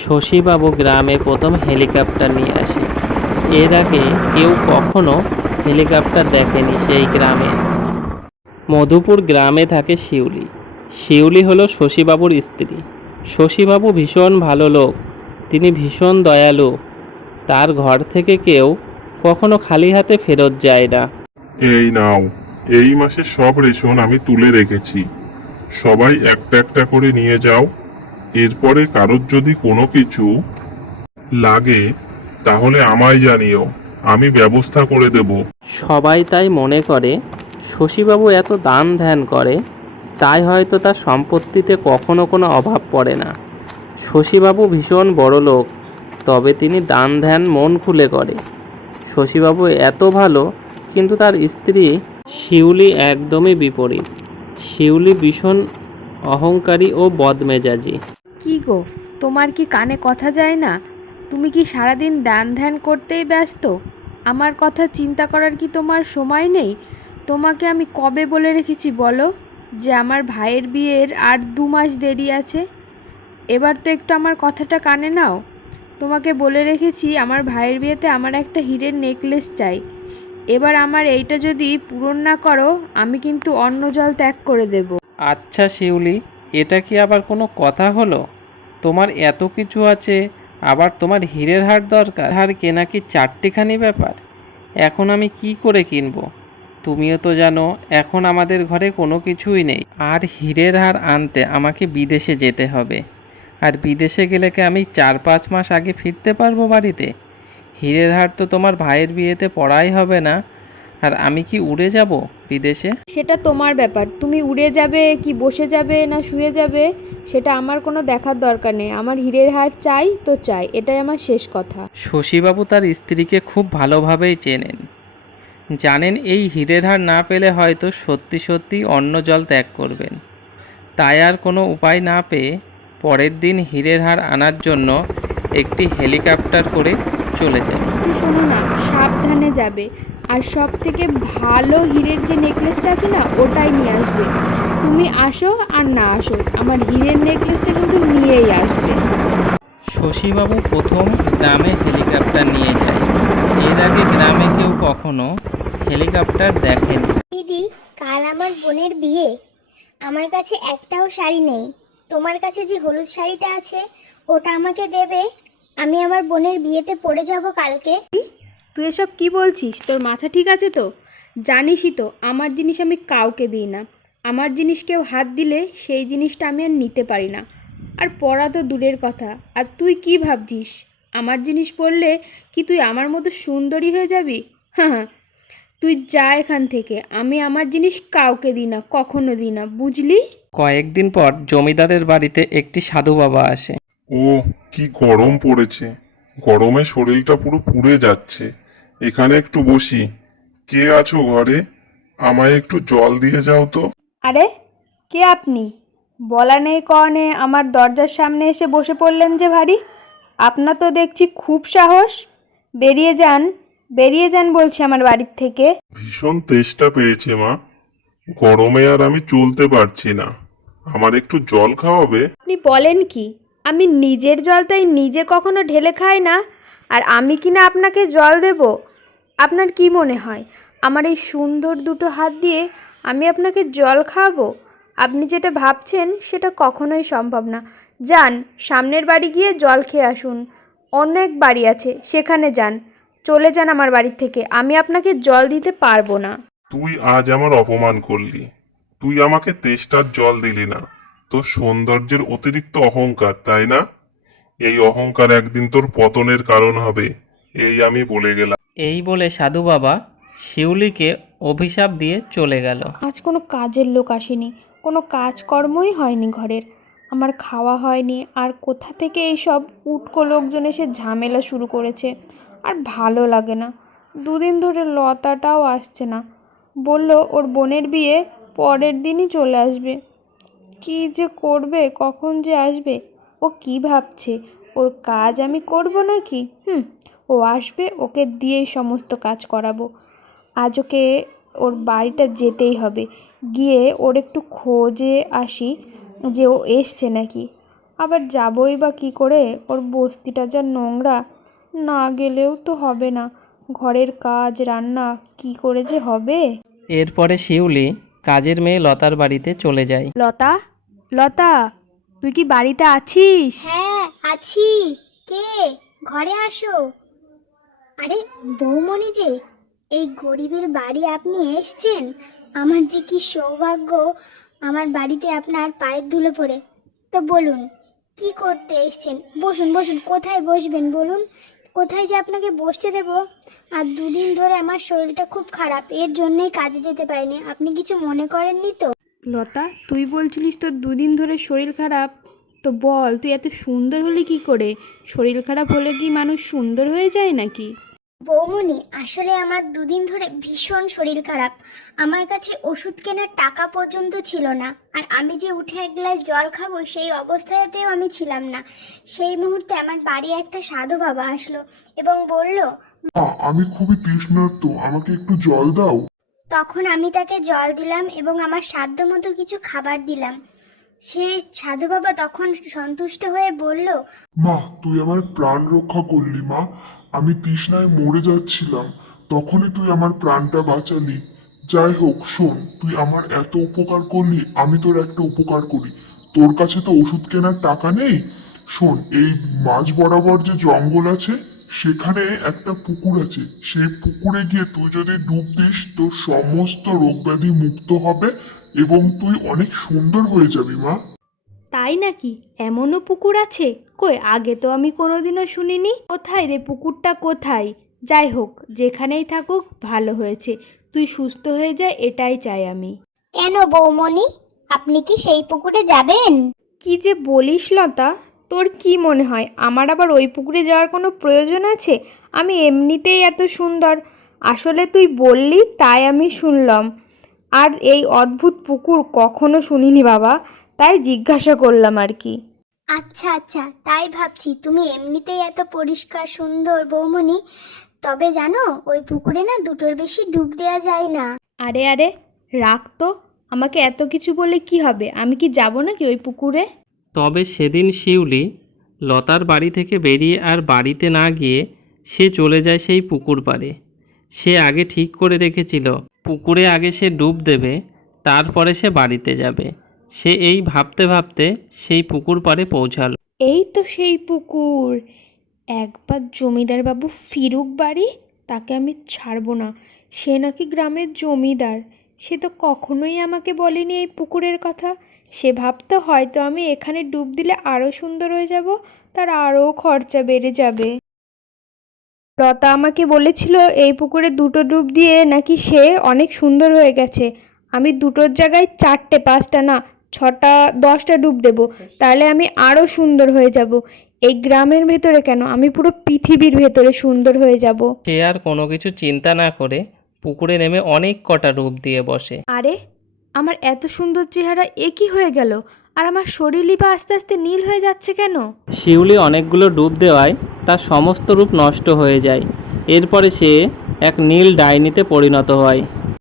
শশীবাবু গ্রামে প্রথম হেলিকপ্টার নিয়ে আসে। এর আগে কেউ কখনো হেলিকপ্টার দেখেনি সেই গ্রামে। মধুপুর গ্রামে থাকে শিউলি। শিউলি হলো শশীবাবুর স্ত্রী। শশীবাবু ভীষণ ভালো লোক, তিনি ভীষণ দয়ালু। তার ঘর থেকে কেউ কখনো খালি হাতে ফেরত যায় না। এই নাও, এই মাসের সব রেশন আমি তুলে রেখেছি। সবাই একটা একটা করে নিয়ে যাও। এরপরে কারোর যদি কোনো কিছু লাগে তাহলে আমায় জানিও, আমি ব্যবস্থা করে দেব। সবাই তাই মনে করে শশীবাবু এত দান ধ্যান করে, তাই হয়তো তার সম্পত্তিতে কখনো কোনো অভাব পড়ে না। শশীবাবু ভীষণ বড় লোক, তবে তিনি দান ধ্যান মন খুলে করে। শশীবাবু এত ভালো, কিন্তু তার স্ত্রী শিউলি একদমই বিপরীত। শিউলি ভীষণ অহংকারী ও বদমেজাজি। কি গো, তোমার কি কানে কথা যায় না? তুমি কি সারাদিন দান ধ্যান করতেই ব্যস্ত? আমার কথা চিন্তা করার কি তোমার সময় নেই? তোমাকে আমি কবে বলে রেখেছি বলো, যে আমার ভাইয়ের বিয়ের আর 2 মাস দেরি আছে? এবার তো একটু আমার কথাটা কানে নাও। তোমাকে বলে রেখেছি আমার ভাইয়ের বিয়েতে আমার একটা হীরের নেকলেস চাই। এবার আমার এইটা যদি পূরণ না করো, আমি কিন্তু অন্ন জল ত্যাগ করে দেব। আচ্ছা শিউলি, এটা কি আবার কোনো কথা হলো? তোমার এত কিছু আছে, আবার তোমার হীরের হার দরকার? হার কেনা কি চারটিখানি ব্যাপার? এখন আমি কি করে কিনবো? তুমিও তো জানো এখন আমাদের ঘরে কোনো কিছুই নেই। আর হীরের হার আনতে আমাকে বিদেশে যেতে হবে। আর বিদেশে গেলে কি আমি 4-5 মাস আগে ফিরতে পারবো বাড়িতে? হীরের হার তো তোমার ভাইয়ের বিয়েতে পড়াই হবে না। আর আমি কি উড়ে যাব বিদেশে? সেটা তোমার ব্যাপার, তুমি উড়ে যাবে কি বসে যাবে না শুয়ে যাবে সেটা আমার কোনো দেখার দরকার নেই। আমার হীরের হার চাই তো চাই, এটাই আমার শেষ কথা। শশীবাবু তার স্ত্রীকে খুব ভালোভাবেই চেনেন, জানেন এই হীরের হার না পেলে হয়তো সত্যি সত্যি অন্ন জল ত্যাগ করবেন। তাই আর কোনো উপায় না পেয়ে পরের দিন হীরের হার আনার জন্য একটি হেলিকপ্টার করে চলে যায়। বলছি শোনো না, সাবধানে যাবে। আর সব থেকে ভালো হীরের যে নেকলেসটা আছে না, ওটাই নিয়ে আসবে। তুমি আসো আর না আসো, আমার হীরের নেকলেসটা কিন্তু নিয়েই আসবে। শশীবাবু প্রথম গ্রামে হেলিকপ্টার নিয়ে যায়। এর আগে গ্রামে কেউ কখনো হেলিকপ্টার দেখেনি। দিদি, কাল আমার বোনের বিয়ে। আমার কাছে একটাও শাড়ি নেই। তোমার কাছে যে হলুদ শাড়িটা আছে ওটা আমাকে দেবে? আমি আমার বোনের বিয়েতে পরে যাব কালকে। তুই এসব কি বলছিস? তোর মাথা ঠিক আছে তো? জানিসই তো আমার জিনিস আমি কাউকে দিই না। আমার জিনিস কেউ হাত দিলে সেই জিনিসটা আমি আর নিতে পারি না। আর পড়া তো দূরের কথা। আর তুই কি ভাবছিস আমার জিনিস পরলে কি তুই আমার মতো সুন্দরী হয়ে যাবি? হ্যাঁ, তুই যা এখান থেকে। আমি আমার জিনিস কাউকে দিই না, কখনো দিই না, বুঝলি? কয়েকদিন পর জমিদারের বাড়িতে একটি সাধু বাবা আসে। ও, কি গরম পড়েছে! গরমে শরীরটা পুরো পুড়ে যাচ্ছে। এখানে একটু বসি। কে আছো ঘরে? আমায় একটু জল দিয়ে যাও তো। আরে, কে আপনি? বলা নেই কওয়া নেই আমার দরজার সামনে এসে বসে পড়লেন যে ভারী। আপনার তো দেখছি খুব সাহস। বেরিয়ে যান, বেরিয়ে যান বলছি আমার বাড়ির থেকে। ভীষণ তেষ্টা পেয়েছে মা, গরমে আর আমি চলতে পারছি না। আমার একটু জল খাওয়াবে? আপনি বলেন কি? আমি নিজের জলটাই নিজে কখনো ঢেলে খাই না, আর আমি কিনা আপনাকে জল দেব? আপনার কি মনে হয় আমার এই সুন্দর দুটো হাত দিয়ে আমি আপনাকে জল খাওয়াবো? আপনি যেটা ভাবছেন সেটা কখনোই সম্ভব না। যান, সামনের বাড়ি গিয়ে জল খেয়ে আসুন। অনেক বাড়ি আছে, সেখানে যান। চলে যান আমার বাড়ির থেকে, আমি আপনাকে জল দিতে পারবো না। তুই আজ আমার অপমান করলি। তুই আমাকে তেষ্টার জল দিলি না। তোর সৌন্দর্যের অতিরিক্ত অহংকার, তাই না? এই অহংকার একদিন তোর পতনের কারণ হবে, এই আমি বলে গেলাম। এই বলে সাধু বাবা শিউলিকে অভিশাপ দিয়ে চলে গেল। আজ কোনো কাজের লোক আসেনি, কোনো কাজকর্মই হয়নি ঘরের, আমার খাওয়া হয়নি, আর কোথা থেকে এইসব উটকো লোকজন এসে ঝামেলা শুরু করেছে। আর ভালো লাগে না। 2 দিন ধরে লতাটাও আসছে না। বলল ওর বোনের বিয়ে পরের দিনই চলে আসবে। কি যে করবে, কখন যে আসবে? ও কি ভাবছে ওর কাজ আমি করব নাকি? ও আসবে, ওকে দিয়েই সমস্ত কাজ করাবো। আজ ওকে ওর বাড়িটা যেতেই হবে, গিয়ে ওর একটু খোঁজে আসি যে ও এসছে নাকি। আবার যাবই বা কী করে? ওর বস্তিটা যা নোংরা, না গেলেও তো হবে না। ঘরের কাজ রান্না কি করে যে হবে। এরপরে শিউলি কাজের মেয়ে লতার বাড়িতে চলে যায়। লতা, লতা, তুই কি বাড়িতে আছিস? হ্যাঁ আছি। কে? ঘরে আসো। আরে বৌমণি যে, এই গরিবের বাড়ি আপনি এসেছেন। আমার যে কি সৌভাগ্য আমার বাড়িতে আপনার পায়ের ধুলো পড়ে। তো বলুন কি করতে এসেছেন? বসুন বসুন, কোথায় বসবেন বলুন, কোথায় যে আপনাকে বসতে দেব। আর দুদিন ধরে আমার শরীরটা খুব খারাপ, এর জন্যই কাজে যেতে পারিনি। আপনি কিছু মনে করেননি তো? লতা, তুই বলছিলিস তোর দুদিন ধরে শরীর খারাপ, তো বল তুই এত সুন্দর হলি কি করে? শরীর খারাপ হলে কি মানুষ সুন্দর হয়ে যায় নাকি? বৌমনি, আসলে আমার দুদিন ধরে ভীষণ শরীর খারাপ। আমার কাছে ওষুধ কেনার টাকা পর্যন্ত ছিল না। আর আমি যে উঠে এক গ্লাস জল খাবো সেই অবস্থাতেও আমি ছিলাম না। সেই মুহূর্তে আমার বাড়ি একটা সাধু বাবা আসলো এবং বলল, আমি খুবই তৃষ্ণার্ত, আমাকে একটু জল দাও। তখন আমি তাকে জল দিলাম এবং আমার সাধ্য মতো কিছু খাবার দিলাম। সে সাধু বাবা তখন সন্তুষ্ট হয়ে বলল, মা, তুই আমার প্রাণ রক্ষা করলি মা। আমি তৃষ্ণায় মরে যাচ্ছিলাম, তখনই তুই আমার প্রাণটা বাঁচালি। যাই হোক, শোন, তুই আমার এত উপকার করলি, আমি তোর একটা উপকার করি। তোর কাছে তো ওষুধ কেনার টাকা নেই। শোন, এই মাঝ বরাবর যে জঙ্গল আছে সেখানে একটা পুকুর আছে। সেই পুকুরে গিয়ে তুই যদি ডুব দিস, তোর সমস্ত রোগ ব্যাধি মুক্ত হবে এবং তুই অনেক সুন্দর হয়ে যাবি মা। তাই নাকি? এমনও পুকুর আছে? কই, আগে তো আমি কোনোদিনও শুনিনি। কোথায় রে পুকুরটা, কোথায়? যাই হোক, যেখানেই থাকুক ভালো হয়েছে, তুই সুস্থ হয়ে যায় এটাই চাই আমি। কেন বৌমণি, আপনি কি সেই পুকুরে যাবেন? কি যে বলিস লতা, তোর কি মনে হয় আমার আবার ওই পুকুরে যাওয়ার কোনো প্রয়োজন আছে? আমি এমনিতেই এত সুন্দর। আসলে তুই বললি তাই আমি শুনলাম। আর এই অদ্ভুত পুকুর কখনো শুনিনি বাবা, তাই জিজ্ঞাসা করলাম আর কি। আচ্ছা আচ্ছা, তাই ভাবছি তুমি এমনিতেই এত পরিষ্কার সুন্দর বৌমণি। তবে জানো, ওই পুকুরে না দুটোর বেশি ডুব দেওয়া যায় না। আরে আরে, রাখ তো, আমাকে এত কিছু বলে কি হবে? আমি কি যাব নাকি ওই পুকুরে? তবে সেদিন শিউলি লতার বাড়ি থেকে বেরিয়ে আর বাড়িতে না গিয়ে সে চলে যায় সেই পুকুর পাড়ে। সে আগে ঠিক করে রেখেছিল পুকুরে আগে সে ডুব দেবে, তারপরে সে বাড়িতে যাবে। সে এই ভাবতে ভাবতে সেই পুকুর পাড়ে পৌঁছালো। এই তো সেই পুকুর। একবার জমিদার বাবু ফিরুক বাড়ি, তাকে আমি ছাড়বো না। সে নাকি গ্রামের জমিদার, সে তো কখনোই আমাকে বলেনি এই পুকুরের কথা। সে ভাবতো হয়তো আমি এখানে ডুব দিলে আরও সুন্দর হয়ে যাব, তার আরও খরচা বেড়ে যাবে। লতা আমাকে বলেছিল এই পুকুরে দুটো ডুব দিয়ে নাকি সে অনেক সুন্দর হয়ে গেছে। আমি দুটোর জায়গায় 4টে 5টা না 6টা 10টা ডুব দেব, তাহলে আমি আরও সুন্দর হয়ে যাব। এই গ্রামের ভেতরে কেন, আমি পুরো পৃথিবীর ভেতরে সুন্দর হয়ে যাব। সে আর কোনো কিছু চিন্তা না করে পুকুরে নেমে অনেক কটা ডুব দিয়ে বসে। আরে, আমার এত সুন্দর চেহারা এ কি হয়ে গেল? আর আমার শরীরই বা আস্তে আস্তে নীল হয়ে যাচ্ছে কেন? শিউলি অনেকগুলো ডুব দেওয়ায় তার সমস্ত রূপ নষ্ট হয়ে যায়। এরপরে সে এক নীল ডাইনিতে পরিণত হয়।